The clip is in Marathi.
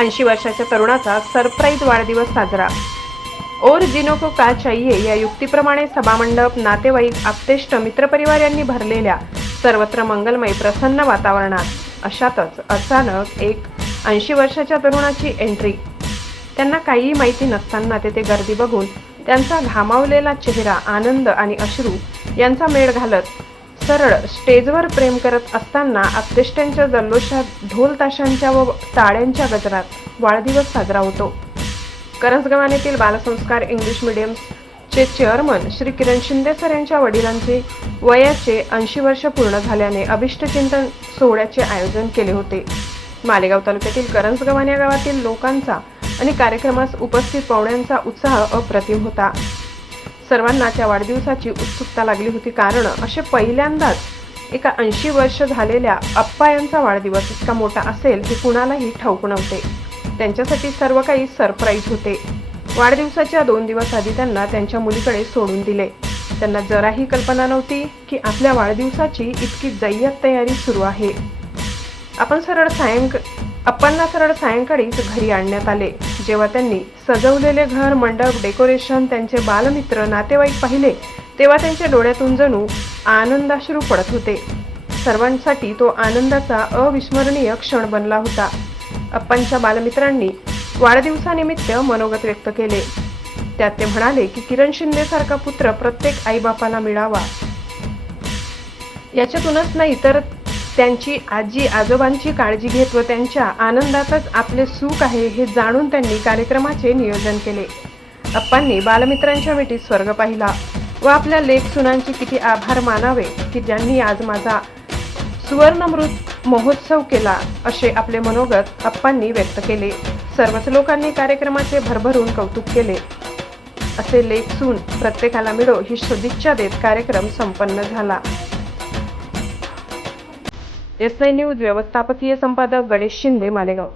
80 वर्षाच्या तरुणाचा सरप्राईज वाढदिवस साजरा। और जिनो को क्या चाहिए या युक्तीप्रमाणे सभामंडप, नातेवाईक, आप्तेष्ट, मित्रपरिवार यांनी भरलेल्या सर्वत्र मंगलमय प्रसन्न वातावरणात अशातच अचानक एक 80 वर्षाच्या तरुणाची एंट्री। त्यांना काहीही माहिती नसताना तेथे गर्दी बघून त्यांचा घामावलेला चेहरा आनंद आणि अश्रू यांचा मेळ घालत सरळ स्टेजवर प्रेम करत असताना आप्तेष्टांच्या जल्लोषात ढोल ताशांच्या व टाळ्यांच्या गजरात वाढदिवस साजरा होतो। करंजगाव येथील बालसंस्कार English मीडियमचे chairman Shri Kiran Shinde sir यांच्या वडिलांचे वयाचे 80 वर्ष पूर्ण झाल्याने अभिष्टचिंतन सोहळ्याचे आयोजन केले होते। मालेगाव तालुक्यातील करंजगाव या गावातील लोकांचा आणि कार्यक्रमास उपस्थित पाहुण्यांचा उत्साह अप्रतिम होता। सर्वांना त्या वाढदिवसाची उत्सुकता लागली होती, कारण असे पहिल्यांदाच एका 80 वर्ष झालेल्या अप्पा यांचा वाढदिवस इतका मोठा असेल हे कुणालाही ठाऊक नव्हते। त्यांच्यासाठी सर्व काही सरप्राईज होते। वाढदिवसाच्या 2 दिवस आधी त्यांना त्यांच्या मुलीकडे सोडून दिले। त्यांना जराही कल्पना नव्हती की आपल्या वाढदिवसाची इतकी जय्यत तयारी सुरू आहे। अप्पांना सरळ सायंकाळीच घरी आणण्यात आले। जेव्हा त्यांनी सजवलेले घर, मंडप, डेकोरेशन, त्यांचे बालमित्र, नातेवाईक पाहिले तेव्हा त्यांच्या डोळ्यातून जणू आनंदाश्रू पडत होते। सर्वांसाठी तो आनंदाचा अविस्मरणीय क्षण बनला होता। अप्पांच्या बालमित्रांनी वाढदिवसानिमित्त मनोगत व्यक्त केले। त्यात ते म्हणाले की किरण शिंदे सारखा पुत्र प्रत्येक आईबापाला मिळावा, याच्यातूनच नाही तर त्यांची आजी आजोबांची काळजी घेत व त्यांच्या आनंदातच आपले सुख आहे हे जाणून त्यांनी कार्यक्रमाचे नियोजन केले। अप्पांनी बालमित्रांच्या भेटीत स्वर्ग पाहिला व आपल्या लेक सुनांचे किती आभार मानावे की ज्यांनी आज माझा सुवर्णमृत महोत्सव केला, असे आपले मनोगत अप्पांनी व्यक्त केले। सर्वच लोकांनी कार्यक्रमाचे भरभरून कौतुक केले। असे लेक सून प्रत्येकाला मिळो ही सदिच्छा देत कार्यक्रम संपन्न झाला। S9 न्यूज व्यवस्थापकीय संपादक गणेश शिंदे, मालेगाव।